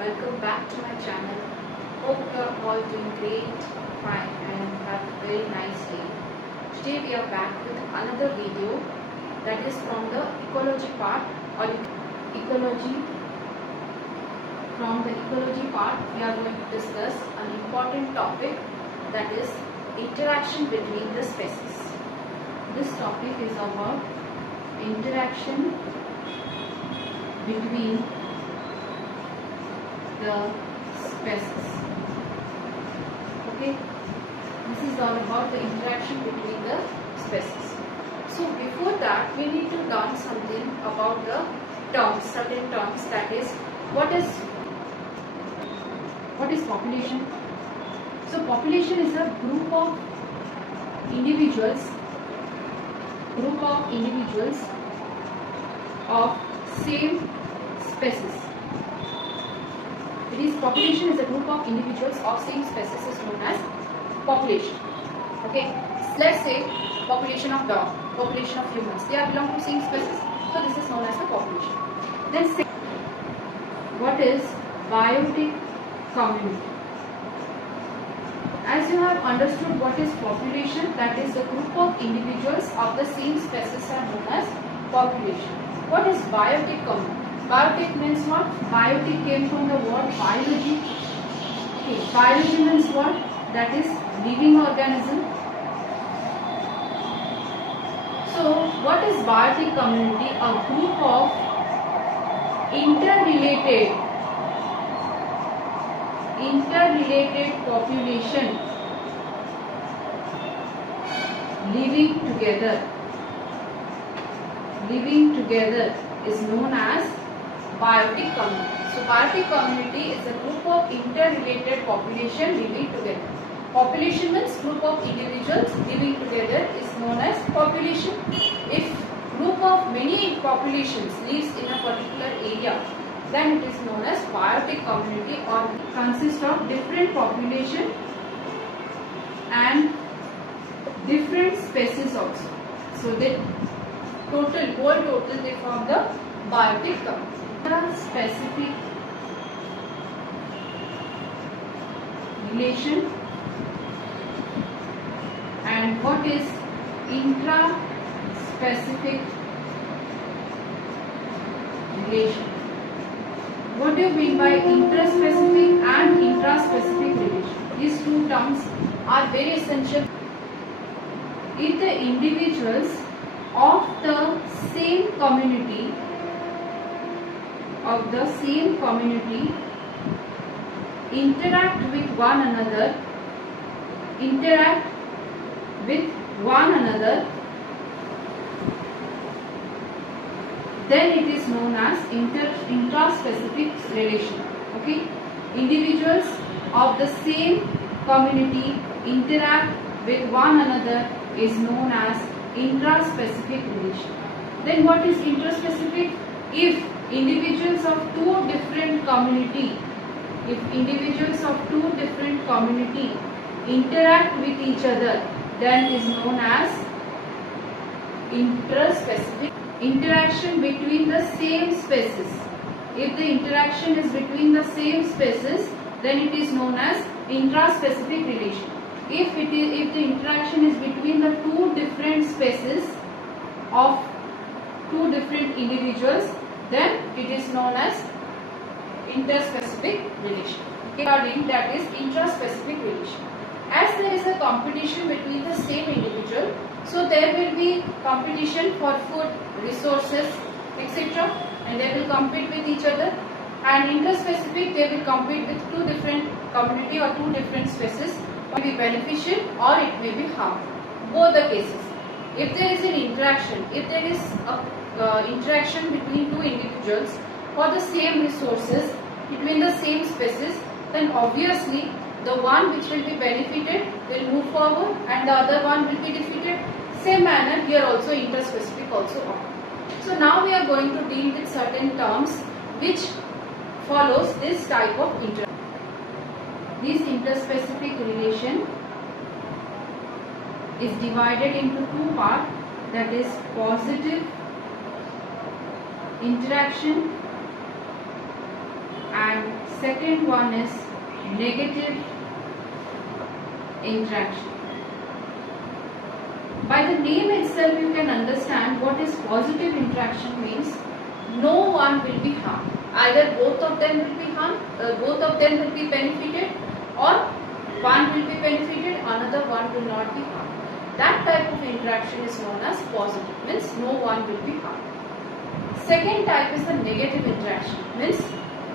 welcome back to my channel. Hope you are all doing great, fine and have a very nice day. Today we are back with another video that is from the ecology part or ecology. From the ecology part we are going to discuss an important topic, that is interaction between the species. This topic is about interaction between the species. Okay, this is all about the interaction between the species. So before that we need to learn something about the terms, certain terms, that is what is population. So population is a group of individuals of same species. Population is a group of individuals of same species is known as population. Okay, let's say population of dog, population of humans, they are belong to same species, so this is known as the population. Then say, what is biotic community? As you have understood what is population, that is the group of individuals of the same species are known as population. What is biotic community? Biotic means what? Biotic came from the word biology. Okay, biology means what? That is living organism. So what is biotic community? A group of interrelated population living together is known as biotic community. So biotic community is a group of interrelated population living together. Population means group of individuals living together is known as population. If group of many populations lives in a particular area, then it is known as biotic community, or consists of different population and different species also. So they whole total they form the biotic community. The specific relation and what is intra-specific relation? What do you mean by intraspecific and intra-specific relation? These two terms are very essential. If the individuals of the same community interact with one another, then it is known as intraspecific relation. Okay, individuals of the same community interact with one another is known as intraspecific relation. Then what is intraspecific? If individuals of two different community interact with each other, then is known as intraspecific. Interaction between the same species. If the interaction is between the same species, then it is known as intraspecific relation. If the interaction is between the two different species of two different individuals, then it is known as interspecific relation. Okay, that is intraspecific relation. As there is a competition between the same individual, so there will be competition for food, resources, etc. and they will compete with each other. And interspecific, they will compete with two different community or two different species. It may be beneficial or it may be harmful. Both the cases. If there is an interaction, if there is a interaction between two individuals for the same resources between the same species, then obviously the one which will be benefited will move forward and the other one will be defeated. Same manner here also interspecific also occurs. So now we are going to deal with certain terms which follows this type of interaction. This interspecific relation is divided into two parts, that is positive interaction and Second one is negative interaction. By the name itself you can understand what is positive interaction means. No one will be harmed. Either both of them will be harmed, both of them will be benefited, or one will be benefited, another one will not be harmed. That type of interaction is known as positive, means no one will be harmed. Second type is the negative interaction, means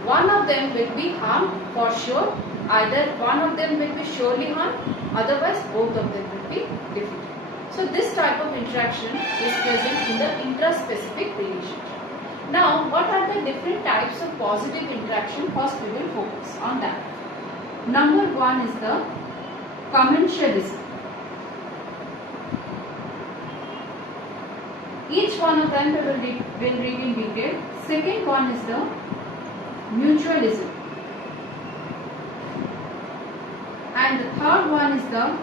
one of them will be harmed for sure, either one of them will be surely harmed, otherwise both of them will be defeated. So this type of interaction is present in the intraspecific relationship. Now what are the different types of positive interaction? First we will focus on that. Number one is the commensalism. Each one of them we will read in detail. Second one is the mutualism. And the third one is the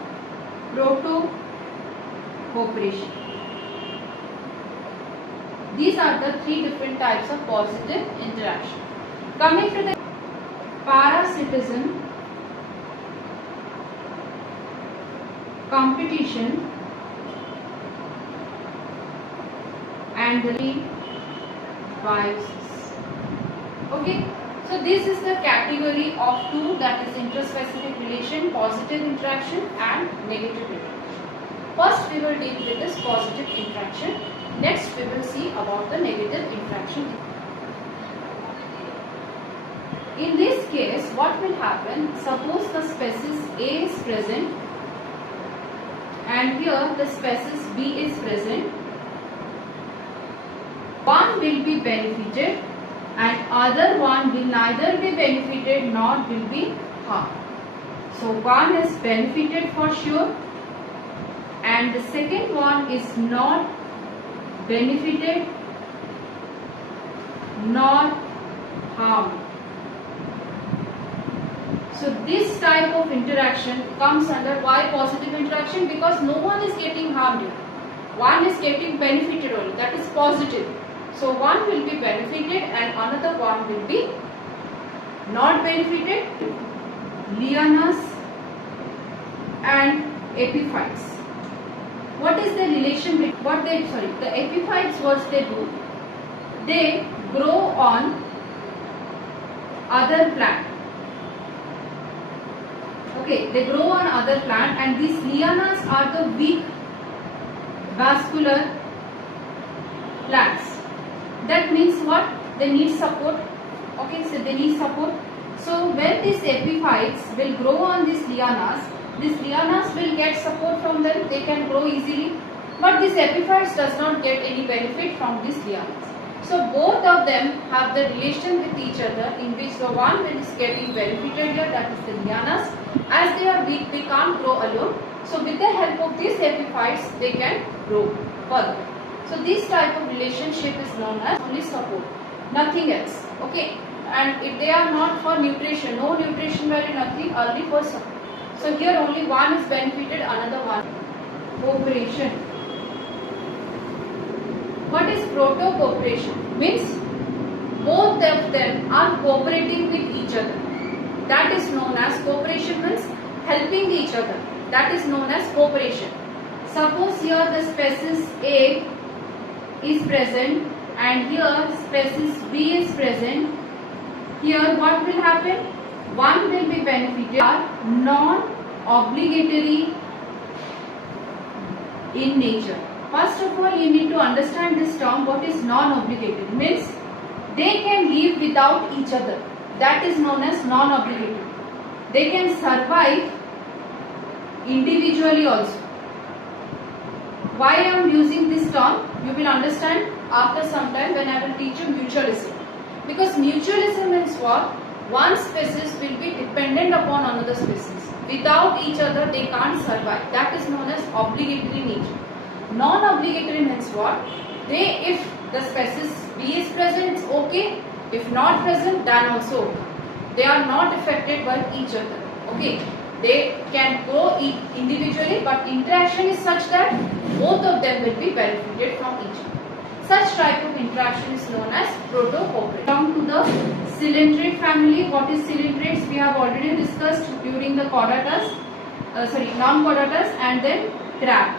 proto-cooperation. These are the three different types of positive interaction. Coming to the parasitism, competition, and the biases. Okay, so this is the category of two, that is interspecific relation, positive interaction and negative interaction. First we will deal with this positive interaction. Next we will see about the negative interaction. In this case what will happen, suppose the species A is present and here the species B is present. One will be benefited and other one will neither be benefited nor will be harmed. So one is benefited for sure and the second one is not benefited nor harmed. So this type of interaction comes under why positive interaction? Because no one is getting harmed here. One is getting benefited only, that is positive. So one will be benefited and another one will be not benefited. Lianas and epiphytes. What is the relation between the epiphytes? What they do? They grow on other plant. Okay, they grow on other plant and these lianas are the weak vascular plants. That means what? They need support. Okay, so they need support. So when these epiphytes will grow on these lianas will get support from them. They can grow easily. But these epiphytes does not get any benefit from these lianas. So both of them have the relation with each other in which the one is getting benefited here, that is the lianas. As they are weak, they can't grow alone. So with the help of these epiphytes, they can grow further. So this type of relationship is known as only support, nothing else. Okay, and if they are not for nutrition, no nutrition value, nothing, only for support. So here only one is benefited, another one. Cooperation. What is proto-cooperation? Means both of them are cooperating with each other. That is known as cooperation, means helping each other. That is known as cooperation. Suppose here the species A is present and here species B is present. Here what will happen? One will be benefited, are non-obligatory in nature. First of all, you need to understand this term. What is non-obligatory? Means they can live without each other. That is known as non-obligatory. They can survive individually also. Why I am using this term? You will understand after some time when I will teach you mutualism. Because mutualism means what? One species will be dependent upon another species. Without each other, they can't survive. That is known as obligatory nature. Non-obligatory means what? If the species B is present, it's okay. If not present, then also okay. They are not affected by each other. Okay. They can go individually, but interaction is such that both of them will be benefited from each other. Such type of interaction is known as proto-cooperation. Come to the cylindrate family. What is cylindrates? We have already discussed during the chordatus, non-chordatus and then crab.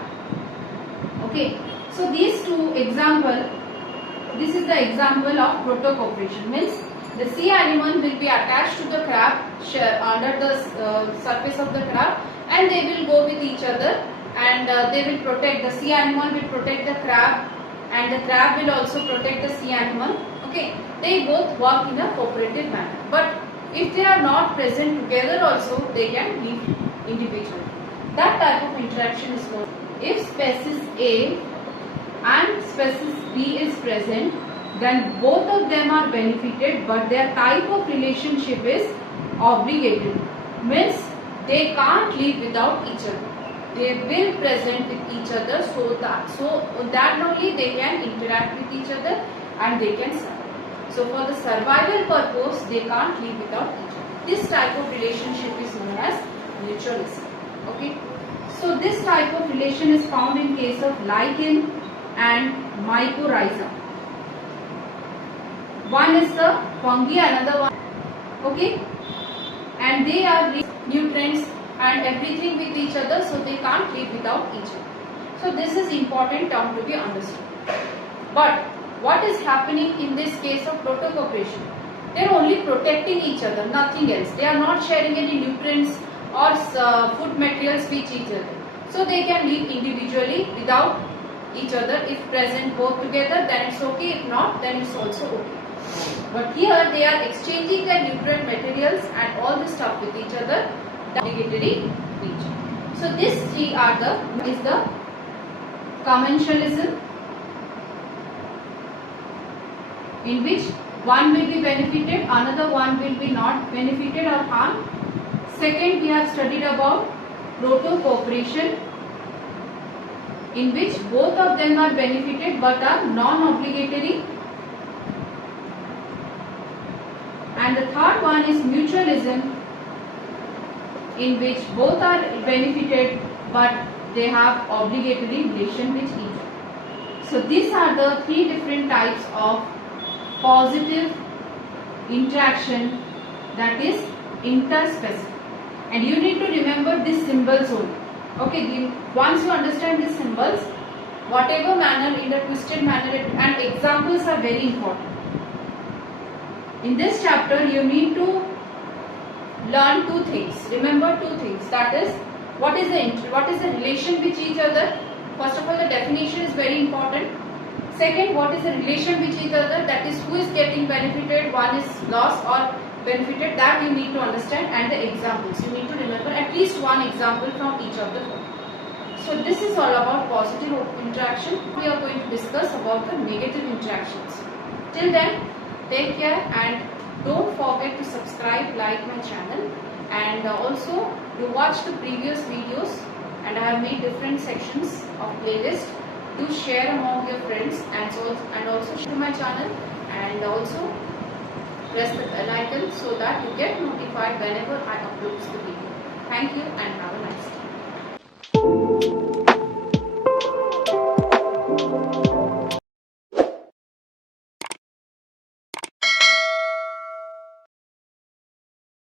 Okay. So these two example, this is the example of proto-cooperation. Means the sea anemone will be attached to the crab under the surface of the crab, and they will go with each other, and they will protect, the sea anemone will protect the crab, and the crab will also protect the sea anemone. Okay, they both work in a cooperative manner. But if they are not present together also, they can live individually. That type of interaction is known. If species A and species B is present, then both of them are benefited, but their type of relationship is obligatory. Means they can't live without each other. They will present with each other, so that only they can interact with each other and they can survive. So for the survival purpose, they can't live without each other. This type of relationship is known as mutualism. Okay. So this type of relation is found in case of lichen and mycorrhiza. One is the fungi, another one. Okay. And they are nutrients and everything with each other, so they can't live without each other. So this is important term to be understood. But what is happening in this case of proto-cooperation? They are only protecting each other, nothing else. They are not sharing any nutrients or food materials with each other. So they can live individually without each other. If present both together, then it's okay. If not, then it's also okay. But here they are exchanging their nutrient materials and all this stuff with each other. Obligatory nature. So these three are the commensalism, in which one will be benefited, another one will be not benefited or harmed. Second, we have studied about proto-cooperation, in which both of them are benefited but are non-obligatory. And the third one is mutualism, in which both are benefited but they have obligatory relation with each other. So these are the three different types of positive interaction, that is interspecific. And you need to remember these symbols only. Okay, once you understand these symbols, whatever manner, in a twisted manner, and examples are very important. In this chapter, you need to learn two things. Remember two things. That is, what is the relation with each other? First of all, the definition is very important. Second, what is the relation with each other? That is, who is getting benefited, one is lost or benefited. That you need to understand, and the examples. You need to remember at least one example from each of the four. So this is all about positive interaction. We are going to discuss about the negative interactions. Till then, take care and don't forget to subscribe, like my channel, and also to watch the previous videos, and I have made different sections of playlist. Do share among your friends and also share my channel, and also press the bell icon so that you get notified whenever I upload the video. Thank you and